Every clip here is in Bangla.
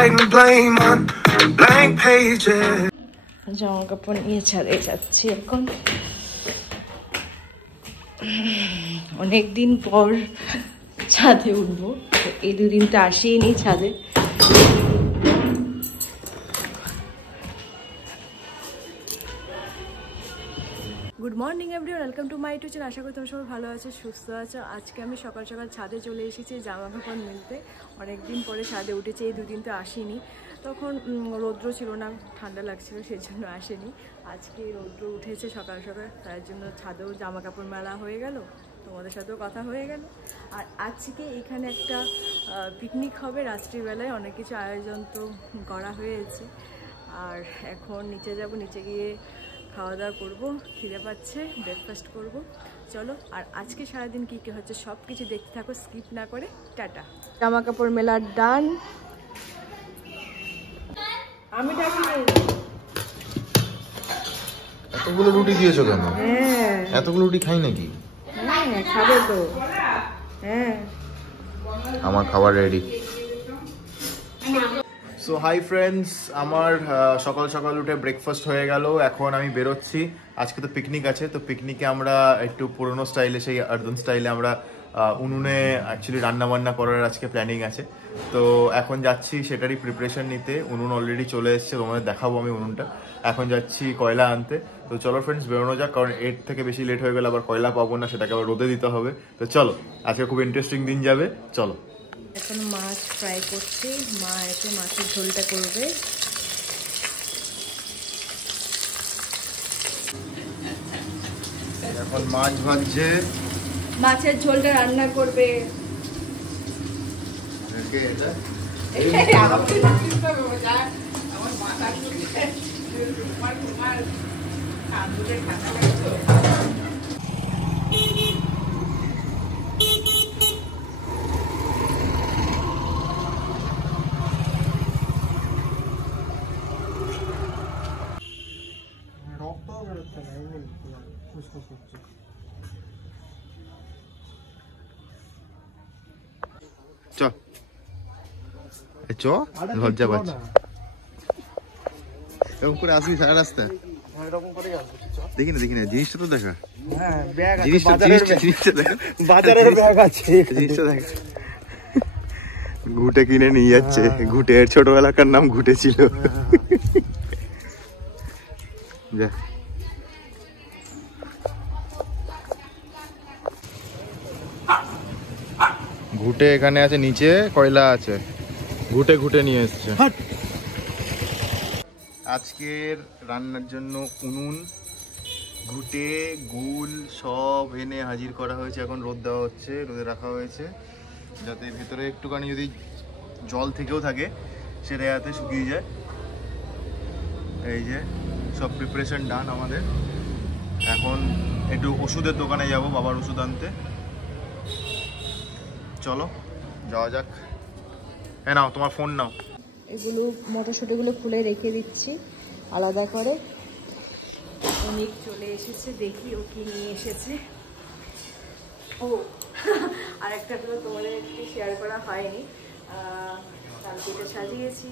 writing blame on blank pages. জামা কাপড় নিয়ে ছাদে যাচ্ছি এখন। অনেকদিন পর ছাদে উঠবো, এই দুদিন তো আসিনি ছাদে। Good morning everyone, welcome to my YouTube channel. আশা করি তোমরা সবাই ভালো আছো, সুস্থ আছো। আজকে আমি সকাল সকাল ছাদে চলে এসেছি জামা কাপড় মিলতে। অনেকদিন পরে ছাদে উঠেছি, এই দুদিন তো আসিনি। তখন রৌদ্র ছিল না, ঠান্ডা লাগছিল, সেই জন্য আসেনি। আজকে রৌদ্র উঠেছে সকাল সকাল, তার জন্য ছাদেও জামা কাপড় মেলা হয়ে গেল, তোমাদের সাথেও কথা হয়ে গেল। আর আজকে এখানে একটা পিকনিক হবে রাত্রিবেলায়, অনেক কিছু আয়োজন তো করা হয়েছে। আর এখন নিচে যাব, নিচে গিয়ে খাওয়া দাওয়া করবো, খিদে পাচ্ছে, ব্রেকফাস্ট করব। চলো, আর আজকে সারাদিন কী কী হচ্ছে সব কিছু দেখতে থাকো, স্কিপ না করে। টাটা। জামা কাপড় মেলার ডান। আমি এতগুলো রুটি দিয়েছো কেন? হ্যাঁ, এতগুলো রুটি খাই নাকি? হ্যাঁ খাবে তো। হ্যাঁ, আমার খাবার রেডি। সো হাই ফ্রেন্ডস, আমার সকাল সকাল উঠে ব্রেকফাস্ট হয়ে গেল। এখন আমি বেরোচ্ছি, আজকে তো পিকনিক আছে। তো পিকনিকে আমরা একটু পুরোনো স্টাইলে, সেই আর্দন স্টাইলে আমরা উনুনে অ্যাকচুয়ালি রান্নাবান্না করার আজকে প্ল্যানিং আছে। তো এখন যাচ্ছি সেটারই প্রিপারেশন নিতে। উনুন অলরেডি চলে এসছে, তোমাদের দেখাবো আমি উনুনটা। এখন যাচ্ছি কয়লা আনতে। তো চলো ফ্রেন্ডস, বেরোনো যাক, কারণ এর থেকে বেশি লেট হয়ে গেলে আবার কয়লা পাবো না, সেটাকে আবার রোদে দিতে হবে। তো চলো, আজকে খুব ইন্টারেস্টিং দিন যাবে, চলো। এখন মাছ ফ্রাই করছি, মা এসে মাছের ঝোলটা করবে। এখন মাছ ভাজছে, মাছের ঝোলটা রান্না করবে। লজ্জা পাচ্ছি এরকম করে আসবি সারা রাস্তা? দেখি না জিনিসটা তো দেখা। জিনিসটা দেখা। ঘুটে কিনে নিয়ে যাচ্ছে। ঘুটে, এর ছোটবেলাকার নাম ঘুটে ছিল। যা, ঘুটে এখানে আছে, নিচে কয়লা আছে, ঘুটে ঘুটে নিয়ে এসছে। আজকের রান্নার জন্য উনুন, ঘুটে, গুল সব এনে হাজির করা হয়েছে। এখন রোদ দেওয়া হচ্ছে, রোদে রাখা হয়েছে, যাতে ভেতরে একটুখানি যদি জল থেকেও থাকে সেটা যাতে শুকিয়ে যায়। এই যে সব প্রিপারেশন ডান আমাদের। এখন একটু ওষুধের দোকানে যাব, বাবার ওষুধ আনতে। চলো যাওয়া যাক। হ্যাঁ নাও, তোমার ফোন নাও। এগুলো মটরশুঁটিগুলো খুলে রেখে দিচ্ছি আলাদা করে। অনেক চলে এসেছে, দেখি ও কি নিয়ে এসেছে। ও আর একটা গুলো তোমাদের একটু শেয়ার করা হয়নি, কালকে সাজিয়েছি।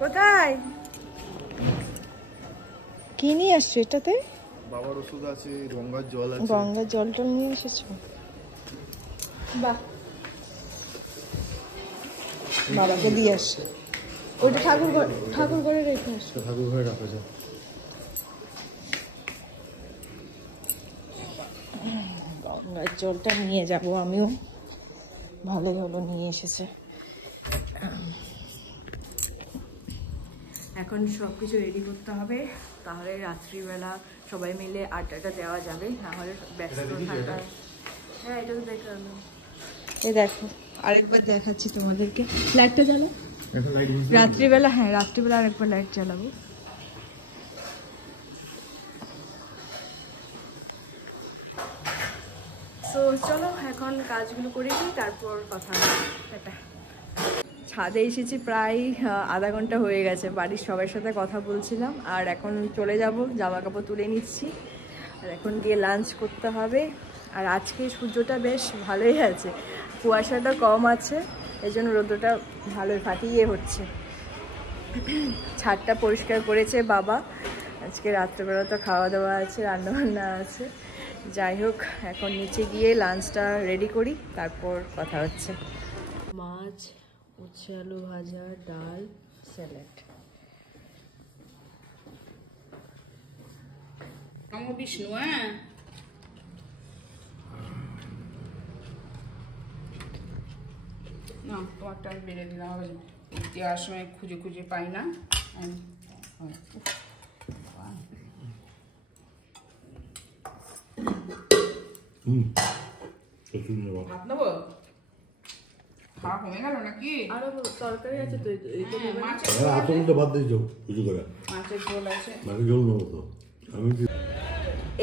কোথায় কি নিয়ে আসছো? এটাতে বাবার ওষুধ আছে, গঙ্গার জল আছে। গঙ্গার জলটা নিয়ে এসেছো? বাহ, বাবাকে দিয়ে আসছে। ওইটা ঠাকুর ঘরে রেখে আসছো? ঠাকুর ঘরে রাখা যায়। গঙ্গার জলটা নিয়ে যাব আমিও, ভালোই হলো নিয়ে এসেছে। এখন সব কিছু রেডি করতে হবে, তাহলে রাত্রিবেলা সবাই মিলে আড্ডাটা দেওয়া যাবে, না হলে ব্যস্ত থাকা। হ্যাঁ, এটা তো দেখলাম। এই দেখো, আরেকবার দেখাচ্ছি তোমাদেরকে। লাইটটা জ্বালা রাত্রিবেলা। হ্যাঁ, রাত্রিবেলা আরেকবার লাইট জ্বালাবো। তো চলো এখন কাজগুলো করে দিই, তারপর কথা হবে। ছাদে এসেছি প্রায় আধা ঘন্টা হয়ে গেছে, বাড়ির সবার সাথে কথা বলছিলাম। আর এখন চলে যাব, জামা কাপড় তুলে নিচ্ছি, আর এখন গিয়ে লাঞ্চ করতে হবে। আর আজকে সূর্যটা বেশ ভালোই আছে, কুয়াশাটা কম আছে। এই জন্য রোদ্রটা ভালোই ফাটিয়ে হচ্ছে। ছাদটা পরিষ্কার করেছে বাবা। আজকে রাত্রেবেলা তো খাওয়া দাওয়া আছে, রান্নাবান্না আছে। যাই হোক, এখন নিচে গিয়ে লাঞ্চটা রেডি করি, তারপর কথা হচ্ছে। মাছ, উচ্ছে আলু ভাজা, ডাল, স্যালাড। বিষ্ণু, হ্যাঁ না তোমারটা বেড়ে দিলাম, হবে দেওয়ার সময় খুঁজে খুঁজে পাই না। ভাত নেবো? খাওয়া কমে গেল নাকি? আরো তরকারি আছে তো, মাছের ঝোল আছে।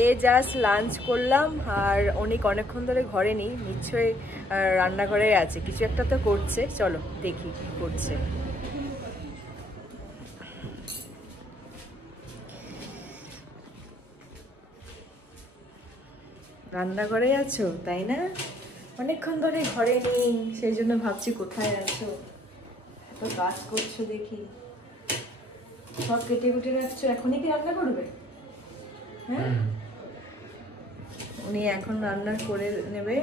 এ জাস্ট লাঞ্চ করলাম, আর অনেকক্ষণ ধরে ঘরে নেই, নিশ্চয়ই রান্নাঘরে আছে, কিছু একটা তো করছে। চলো দেখি কি করছে। রান্নাঘরে আছো তাই না? অনেকক্ষণ ধরে ঘরে নেই, সেই জন্য ভাবছি কোথায় আছো। এত কাজ করছো দেখি, সব কেটে কুটে রাখছো, এখনই কি রান্না করবে? হ্যাঁ, উনি এখন রান্না করে নেবে,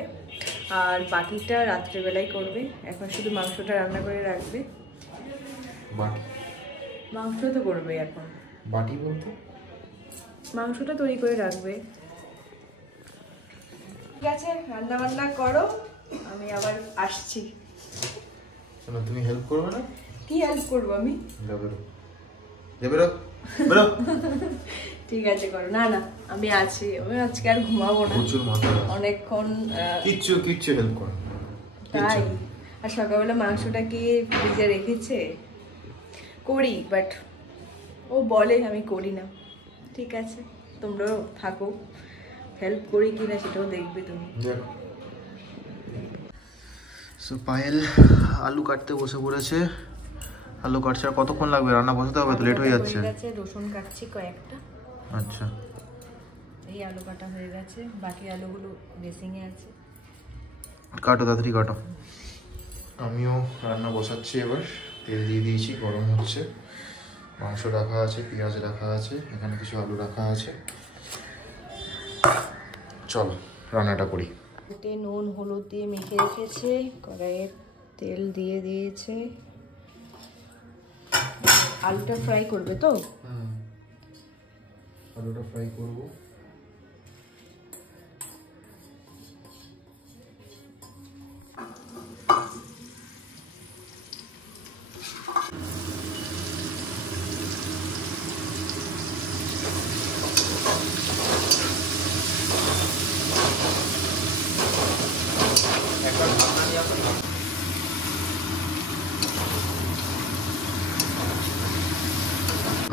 আর বাকিটা রাত্রেবেলায় করবে। এখন শুধু মাংসটা রান্না করে রাখবে। মাংস তো করবে এখন। বাটি বলতে মাংসটা তৈরি করে রাখবে। ঠিক আছে, রান্না বান্না করো, আমি আবার আসছি। তুমি হেল্প করবে না? কি হেল্প করবো আমি? ঠিক আছে করো। না না, আমি আছি, আমি আজকে আর ঘুমাবো না অনেকক্ষণ। কিচ্ছু হেল্প করো তাই? আর সকালবেলা মাংসটা কি ফ্রিজে রেখেছে? করি, বাট ও বলে আমি করি না। ঠিক আছে, তোমরাও থাকো, হেল্প করি কিনা সেটাও দেখবে তুমি। সো পায়েল আলু কাটতে বসে পড়েছে। আলু কাটছে। আর কতক্ষণ লাগবে? রান্না বসাতে হবে তো, লেট হয়ে যাচ্ছে। রসুন কাটছি কয়েকটা। আচ্ছা, এই আলু কাটা হয়ে গেছে, বাকি আলুগুলো বেসিংয়ে আছে। কাটো, তাড়াতাড়ি কাটো। আমিও রান্না বসাচ্ছি এবার। তেল দিয়ে দিয়েছি, গরম হচ্ছে। মাংস রাখা আছে, পেঁয়াজ রাখা আছে, এখানে কিছু আলু রাখা আছে। চলো রান্নাটা করি। এতে নুন হলুদ দিয়ে মেখে রেখেছে, কড়াইয়ে তেল দিয়ে দিয়েছে। আলুটা ফ্রাই করবে তো? আলুটা ফ্রাই করবো।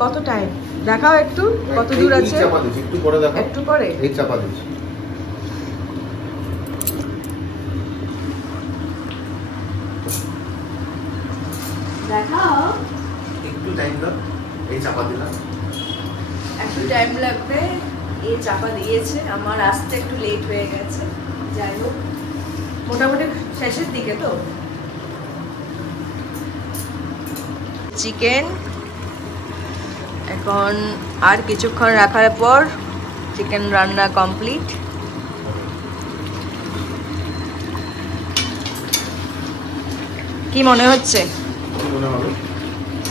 কত টাইম দেখাও একটু, কত দূর আছে? একটু পরে দেখো, একটু পরে এই চাপা দিচ্ছি। দেখাও, একটু টাইম দাও, এই চাপা দিলাম। একটু টাইম লাগবে। এই চাপা দিয়েছে, আমার আসতে একটু লেট হয়ে গেছে। যাই হোক, মোটামুটি শেষের দিকে তো। চিকেন এখন আর কিছুক্ষণ রাখার পর চিকেন রান্না কমপ্লিট। কি মনে হচ্ছে?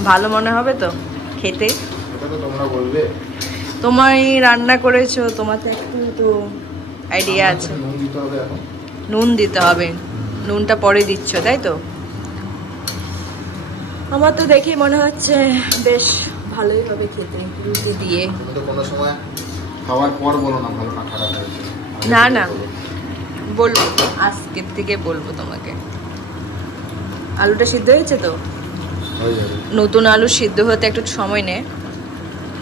ভালো মনে হবে তো খেতে? তোমরা বলবে, তোমারই রান্না করেছো, তোমার তো একটু তো আইডিয়া আছে। নুন দিতে হবে এখন। নুন দিতে হবে, নুনটা পরে দিচ্ছ তাই তো? আমার তো দেখে মনে হচ্ছে বেশ ভালোই হবে খেতে, রুটি দিয়ে। তুমি তো কোনো সময় খাওয়ার পর বলো না ভালো না খারাপ হয়েছে। না না, বলবো, আজকের থেকে বলবো তোমাকে। আলুটা সিদ্ধ হয়েছে তো? নতুন আলু সিদ্ধ হতে একটু সময় নেয়,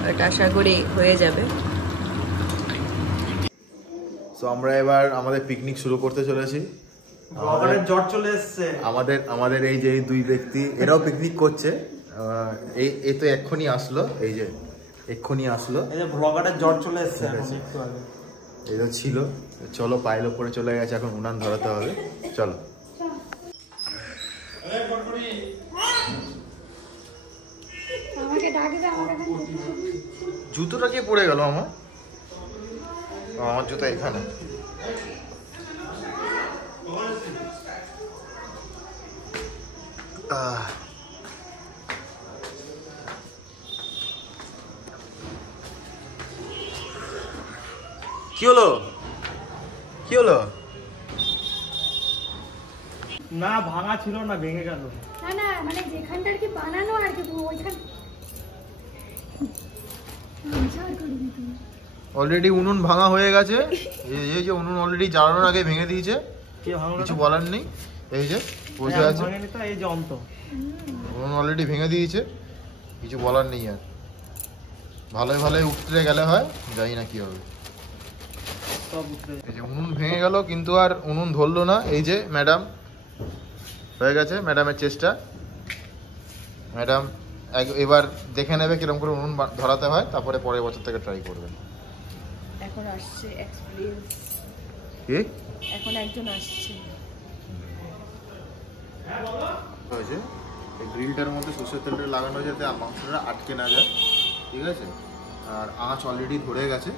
এটা আশা করি হয়ে যাবে। সো আমরা এবার আমাদের পিকনিক শুরু করতে চলেছি। জ্বর চলে এসছে আমাদের এই যে দুই ব্যক্তি, এরাও পিকনিক করছে। এই তো এক্ষুনি আসলো, এই যে এক্ষুনি আসলো। এই যে ব্লগারের জ্বর চলে এসছে একটু আগে। এই তো ছিল। চলো, পায়েল ওপরে চলে গেছে, এখন উনান ধরাতে হবে। চলো। জুতোটা কে পড়ে গেল আমার? আমার জুতো এখানে। কি হলো? কি হলো? না ভাঙা ছিল না, ভেঙে গেল। না না মানে যেখানটার কি বানানো আর কি ওইখান অলরেডি উনুন ভাঙা হয়ে গেছে। এই যে উনুন অলরেডি জ্বালানোর আগে ভেঙে দিয়েছে, কিছু বলার নেই। এই যে বসে আছে, এই যে অন্ত উনুন অলরেডি ভেঙে দিয়েছে, কিছু বলার নেই আর। ভালোই ভালোই উঠতে গেলে হয়, জানি না কি হবে। এই যে উনুন ভেঙে গেল কিন্তু আর উনুন ধরলো না। এই যে ম্যাডাম হয়ে গেছে, ম্যাডামের চেষ্টা। ম্যাডাম এবার দেখে নেবে কিরকম করে উনুন ধরাতে হয়, তারপরে পরের বছর থেকে ট্রাই করবে। এখন আসছে এক্সপিরিয়েন্স, কি এখন একজন আসছে। হয়েছে এই গ্রিলটার মধ্যে সরষের তেলটা লাগানো যাতে মাংসটা আটকে না যায়, ঠিক আছে? আর আঁচ অলরেডি ধরে গেছে,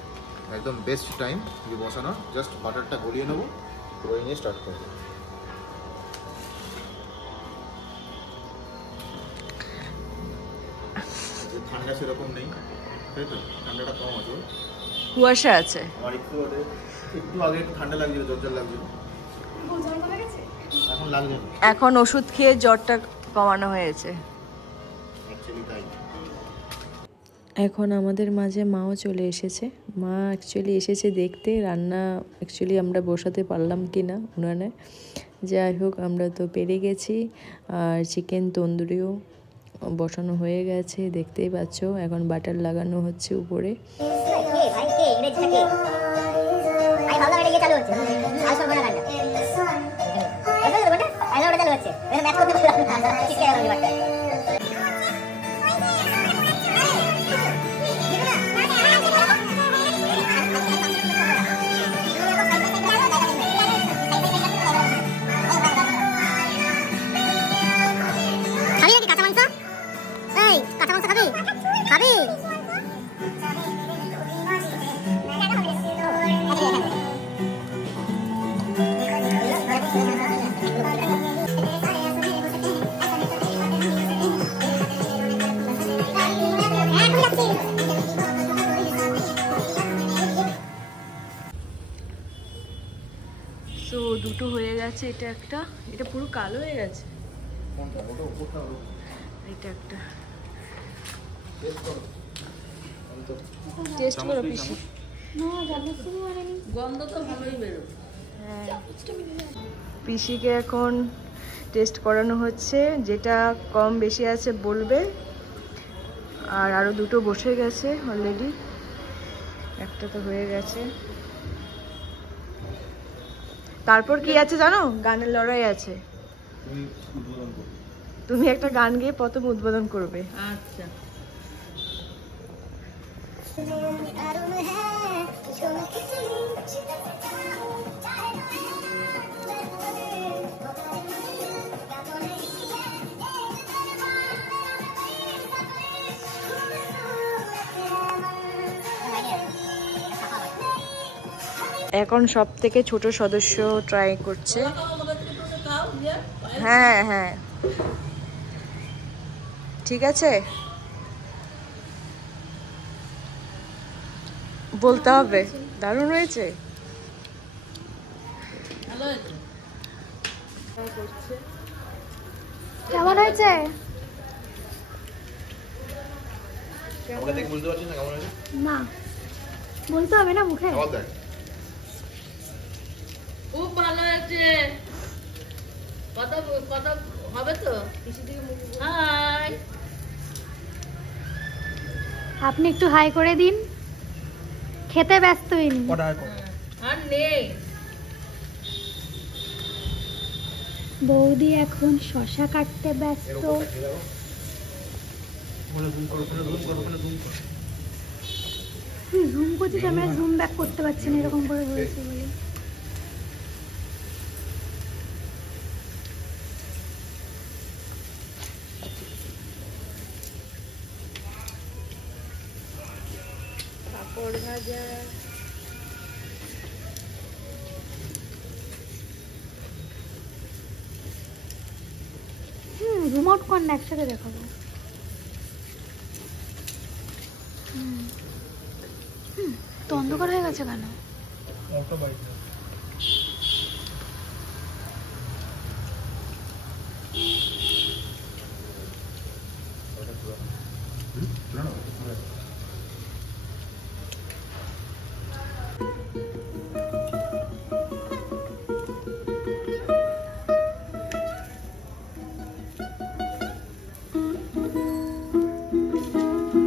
একদম বেস্ট টাইম দিয়ে বসানো। জাস্ট বাটারটা গলিয়ে নেবো, গলিয়ে নিয়ে স্টার্ট করবো। ঠান্ডা সেরকম নেই, তাই তো? ঠান্ডাটা কম আছে, কুয়াশা আছে। আমার একটু আগে একটু ঠান্ডা লাগছিল, জ্বর লাগছিল, এখন লাগছে না। এখন ওষুধ খেয়ে জ্বরটা কমানো হয়েছে। অ্যাকচুয়ালি তাই। এখন আমাদের মাঝে মাও চলে এসেছে। মা অ্যাকচুয়ালি এসেছে দেখতে রান্না অ্যাকচুয়ালি আমরা বসাতে পারলাম কি না উনানে। যাই হোক আমরা তো পেরে গেছি। আর চিকেন তন্দুরিও বসানো হয়ে গেছে, দেখতেই পাচ্ছ। এখন বাটার লাগানো হচ্ছে উপরে। সো দুটো হয়ে গেছে। এটা পুরো কালো হয়ে গেছে। এটা একটা টেস্ট করো পিসি। গন্ধ তো ভালোই বেরো। হ্যাঁ, পিসিকে এখন টেস্ট করানো হচ্ছে, যেটা কম বেশি আছে বলবে। আর আরো দুটো বসে গেছে অলরেডি, একটা তো হয়ে গেছে। তারপর কি আছে জানো? গানের লড়াই আছে। তুমি একটা গান গেয়ে প্রথম উদ্বোধন করবে। আচ্ছা। এখন সব থেকে ছোট সদস্য ট্রাই করছে। হ্যাঁ হ্যাঁ ঠিক আছে, বলতে হবে। দারুণ হয়েছে। কেমন হয়েছে? না বলতে হবে না মুখে। খুব ভালো হয়েছে। কথা হবে তো? হাই, আপনি একটু হাই করে দিন। খেতে ব্যস্ত হইনি। আর নেই। বৌদি এখন শশা কাটতে ব্যস্ত। জুম করছিস, আমি জুম ব্যাক করতে পারছি না এরকম করে বলেছি বলে। পাঁপড় ভাজা। রিমোট কোন একসাথে দেখাবো। তো অন্ধকার হয়ে গেছে কেন?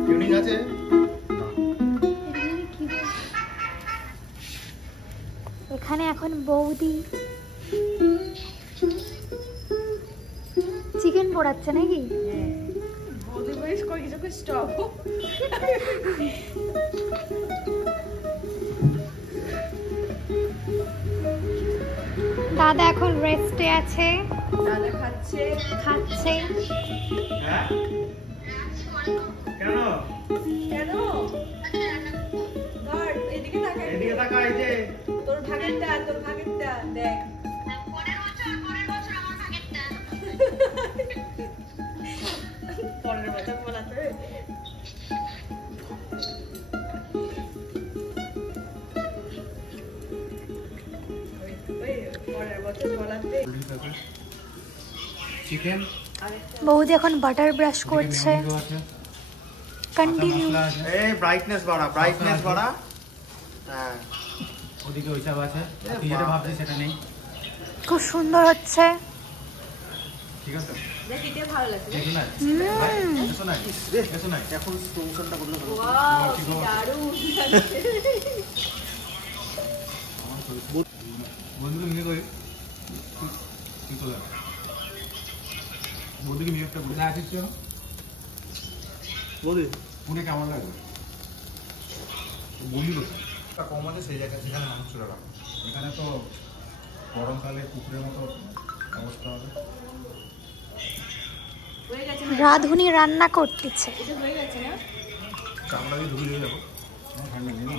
টিউনিং আছে? এখানে এখন বৌদি চিকেন পোড়াচ্ছে নাকি? বৌদি বয়স করে কিছু স্টপ। দাদা এখন রেস্টে আছে, দাদা খাচ্ছে। হ্যাঁ কেন কেন? ধর এদিকে তাকা, এদিকে তাকা। এই যে তোর ভাগেরটা দেখ। পরের বছর বলাতে চিকেন। বৌদি এখন বাটার ব্রাশ করছে। কন্টিনিউ। এই ব্রাইটনেস বাড়া। হ্যাঁ ওদিকে ওইসব আছে, তুই যেটা ভাবছিস সেটা নেই। খুব সুন্দর হচ্ছে। ঠিক আছে, দেখ এটা ভালো লাগছে। দেখি না এসো না, এসো না। এখন টেনশনটা করলে ওয়াও কি দারুণ লাগছে। বন্ধুকে নিয়ে করি কি করে বন্ধুকে নিয়ে একটা বুঝে আসিস কেন? বলি পুনে কেমন লাগবে? বন্ধু কোথায় কম আছে সেই জায়গায়, সেখানে মানুষ চলে রাখো। এখানে তো গরমকালে পুকুরের মতো অবস্থা হবে। হয়ে গেছে, রাধুনি রান্না করতেছে। এটা হয়ে গেছে না? চামড়া দিয়ে ধুয়ে যাবো, ঠান্ডা নেই না।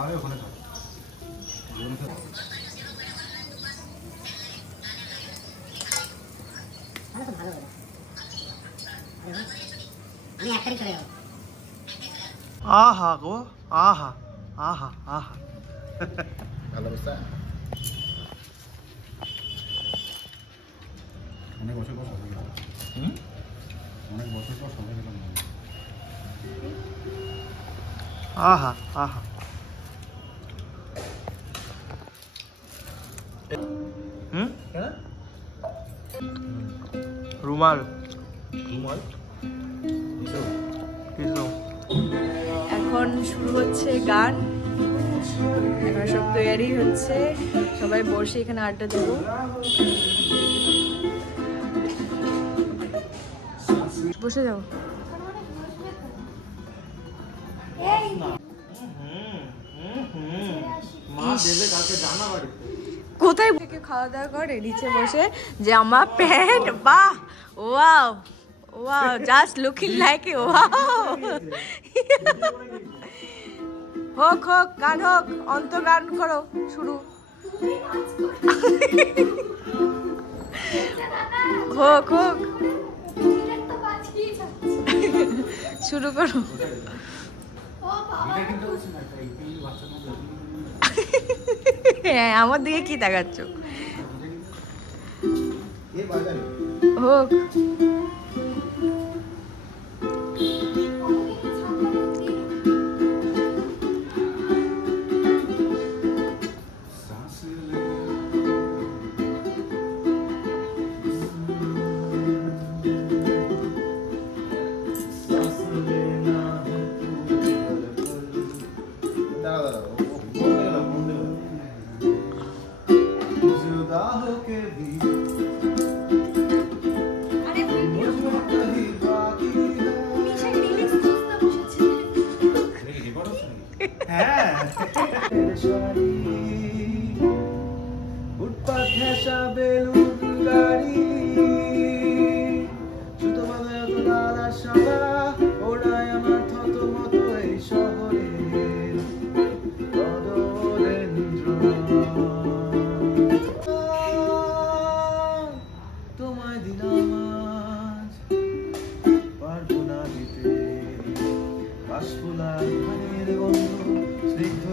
আরে ওখানে থাক, ওখানে থাক। আহা গো আহা আহা আহা। ভালো অবস্থা। অনেক বছর পর সবাই গেলাম, অনেক বছর পর সবাই গেলাম। আহা আহা। রুমাল কিছু। এখন শুরু হচ্ছে গান, এখন সব তৈরি হচ্ছে, সবাই বসে এখানে আড্ডা দেবো। বসে যাও। মা দেবে কালকে জানা বাড়িতে। কোথায় থেকে খাওয়া দাওয়া করে নিচে বসে, জামা প্যান্ট, বাহ wow wow, just looking like a wow. হোক হোক গান হোক, অন্ত গান করো শুরু। হোক হোক শুরু করো। হ্যাঁ আমার দিকে কি তাকাচ্ছ? হোক।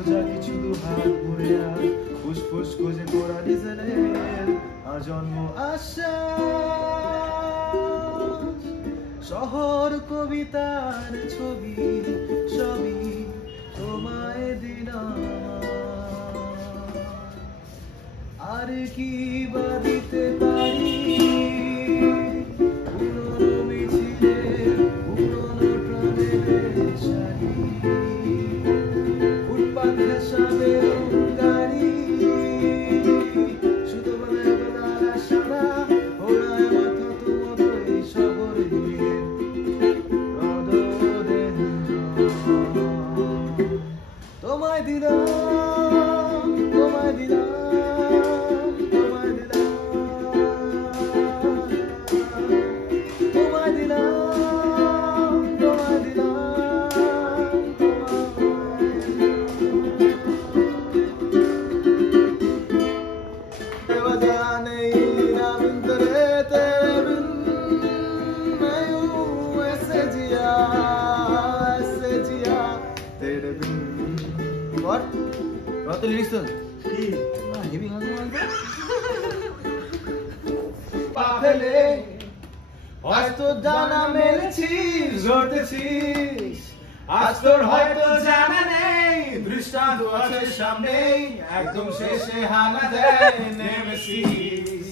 যা কিছু দুহাত ঘুরে আর ফুসফুস খোঁজে তোরা ডিজেলের আজন্ম আশা শহর কবিতার ছবি সবই তোমায় দিলাম আর কি বা দিতে পারি পুরনো মিছিলে পুরনো ট্রামের শাড়ি ফুটপাত ঘেঁষাবে গাড়ি শুধু বলে বেলা সারা ওড়ায় মাথা তোমার এই শহরে তোমায় দিলাম তোমায় দিলাম তোমায় দিলাম তোমায় দিলাম তোমায় दिलाम वजह नहीं ना बिन तेरे बिन मैं यूं ऐसे जिया तेरे बिन What? What the listen? না হেভি গান বলতে পাগলে হয়তো জানা মেলেছিস ঘটেছিস আজ তোর হয়তো জানা নেই দৃষ্টান্ত আছে সামনে একদম শেষে হানা দেয় নেমেসিস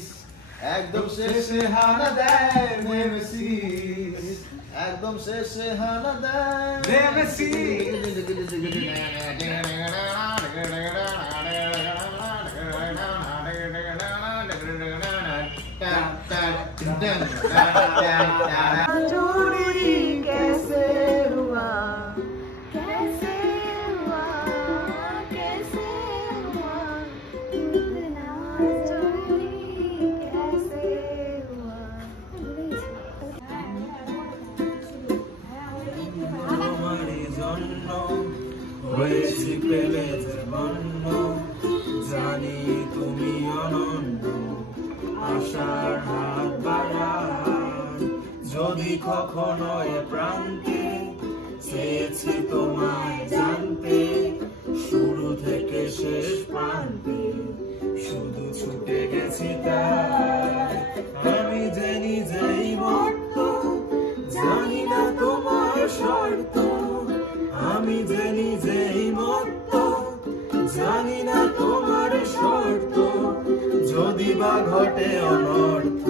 একদম শেষে হানা দেয় নেমেসিস একদম শেষে হানা দেয় নেমেসিস चोरी कैसे हुआ इतना चोरी कैसे हुआ তোমারই জন্য হয়েছি পেলে যে বন্য জানি তুমি অনন্য আশার হাত বাড়ান যদি কখনো এ প্রান্তে চেয়েছি তোমায় জানতে শুরু থেকে শেষ প্রান্তে শুধু ছুটে গেছি তাই আমি যে নিজেই মত্ত জানি না তোমার শর্ত আমি যে নিজেই মত্ত জানি না তোমার শর্ত যদি বা ঘটে অনর্থ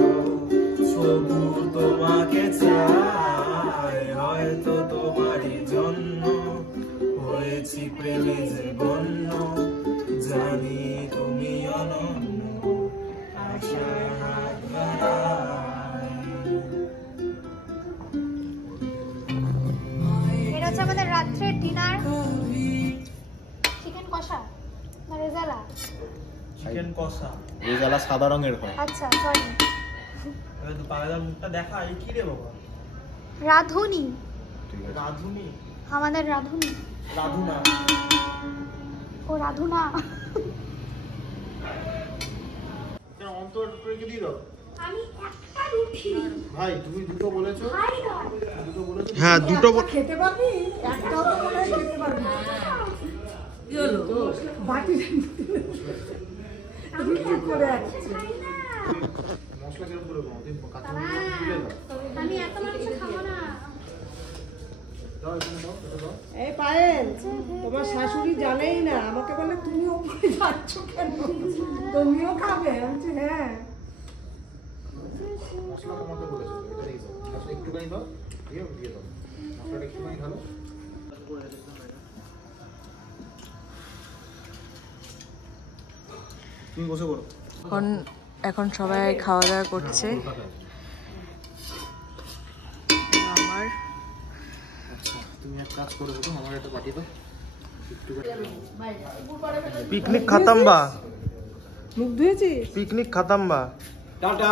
তবু তোমাকে চাই হয়তো তোমারই জন্য হয়েছি প্রেমে যে বন্য জানি তুমি অনন্য আশার হাত বাড়াই এটা হচ্ছে আমাদের রাত্রের ডিনার চিকেন কষা না রেজালা চিকেন কষা রেজালা সাদা রঙের হয় আচ্ছা সরি এবার তো পাগলার মুখটা দেখা এই কি রে বাবা রাধুনি ঠিক আছে রাধুনি আমাদের রাধুনি রাধুনা ও রাধুনা অন্তর রেখে দিয়ে দাও আমি একটা রুটি ভাই তুমি দুটো বলেছো দুটো বলেছো হ্যাঁ দুটো খেতে পারবি একটাও তো মনে হয় খেতে পারবি কি হলো বাটি আমি কি করে আসছি মশলা কেমন করে বানাও তুমি কাঁচা তুলে দাও আমি এত মাংস খাবো না দাও এখানে দাও এটা দাও এই পায়েল তোমার শাশুড়ি জানেই না আমাকে বলে তুমি ওপরে যাচ্ছ কেন তুমিও খাবে আমি বলছি, হ্যাঁ মশলা কমাতে বলেছো এটা দিয়ে দাও মশলা একটুখানি দাও দিয়ে দাও মশলাটা একটুখানি ঢালো তুমি বসে করো এখন সবাই খাওয়া দাওয়া করছে আমার তুমি এক কাজ করে দাও আমার একটা পাঠিয়ে দাও পিকনিক খতম বা মুখ ধুয়েছিস পিকনিক খতম বা tata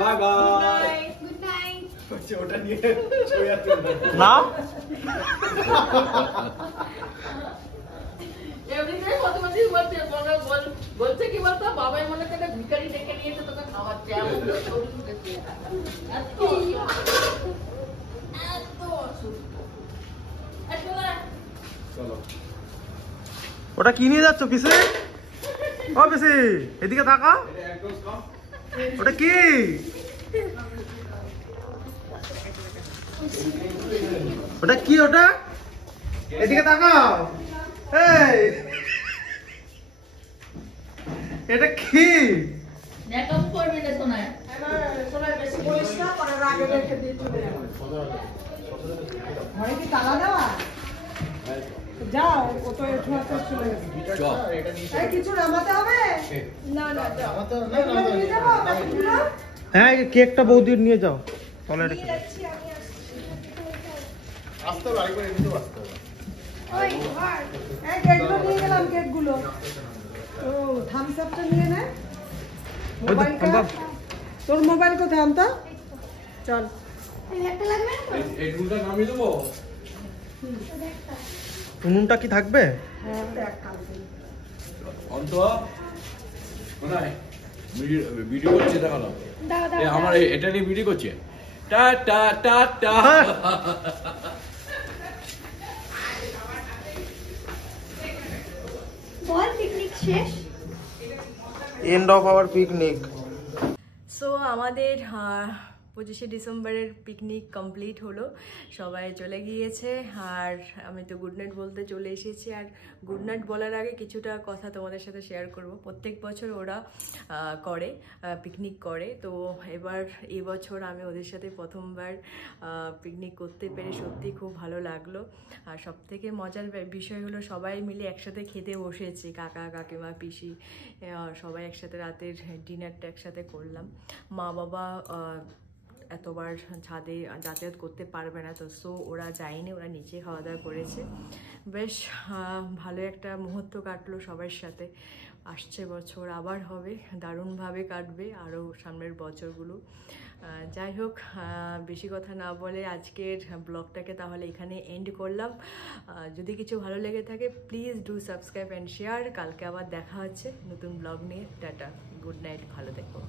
bye bye good night ওটা নিয়ে ছবি আর তুলবে না এমনিতেই কত মাঝে বলছে কি বলতো বাবাই মনে করে ভিখারি ডেকে নিয়েছে তোকে খাওয়াচ্ছে এমন তো ছবি তুলেছে এত অসুখ চলো ওটা কি নিয়ে যাচ্ছ পিসে? ও পিসে এদিকে তাকা, ওটা কি? ওটা কি? ওটা এদিকে তাকাও। এই এটা কি? মেকআপ করবে না সোনায়। ঘরে কি তালা দেওয়া? যাও, ও তো একটু হাতে চলে গেছে। এই কিছু নামাতে হবে? না না, যাও। এগুলো নিয়ে যাবো, প্যাকেটগুলো? হ্যাঁ, এই কেকটা বৌদির নিয়ে যাও, তলে রেখে দাও। আসতে হবে, আরেকবার এমনিতেও আসতে হবে। এই কেকগুলো নিয়ে গেলাম, কেকগুলো। ও থামস আপটা নিয়ে নে। মোবাইলটা, তোর মোবাইল কোথায়? আমতা চল। উনুনটা কি থাকবে? হ্যাঁ, দেখ কালকে। ভিডিও করছে দেখালাম আমার এটা নিয়ে ভিডিও করছে টা টা টা টা বল পিকনিক শেষ। End of our picnic. So আমাদের 25শে ডিসেম্বরের পিকনিক কমপ্লিট হলো, সবাই চলে গিয়েছে আর আমি তো গুড নাইট বলতে চলে এসেছি। আর গুড নাইট বলার আগে কিছুটা কথা তোমাদের সাথে শেয়ার করব। প্রত্যেক বছর ওরা করে পিকনিক করে, তো এবার এবছর আমি ওদের সাথে প্রথমবার পিকনিক করতে পেরে সত্যি খুব ভালো লাগলো। আর সবথেকে মজার বিষয় হলো সবাই মিলে একসাথে খেতে বসেছি, কাকা কাকিমা পিসি সবাই একসাথে রাতের ডিনারটা একসাথে করলাম। মা বাবা এতবার ছাদে যাতায়াত করতে পারবে না, তো সো ওরা যায়নি, ওরা নিচে খাওয়া দাওয়া করেছে। বেশ ভালো একটা মুহূর্ত কাটলো সবার সাথে। আসছে বছর আবার হবে, দারুণভাবে কাটবে আরও সামনের বছরগুলো। যাই হোক, বেশি কথা না বলে আজকের ব্লগটাকে তাহলে এখানে এন্ড করলাম। যদি কিছু ভালো লেগে থাকে please do subscribe and share. কালকে আবার দেখা হচ্ছে নতুন ব্লগ নিয়ে। টাটা, গুড নাইট, ভালো থেকো।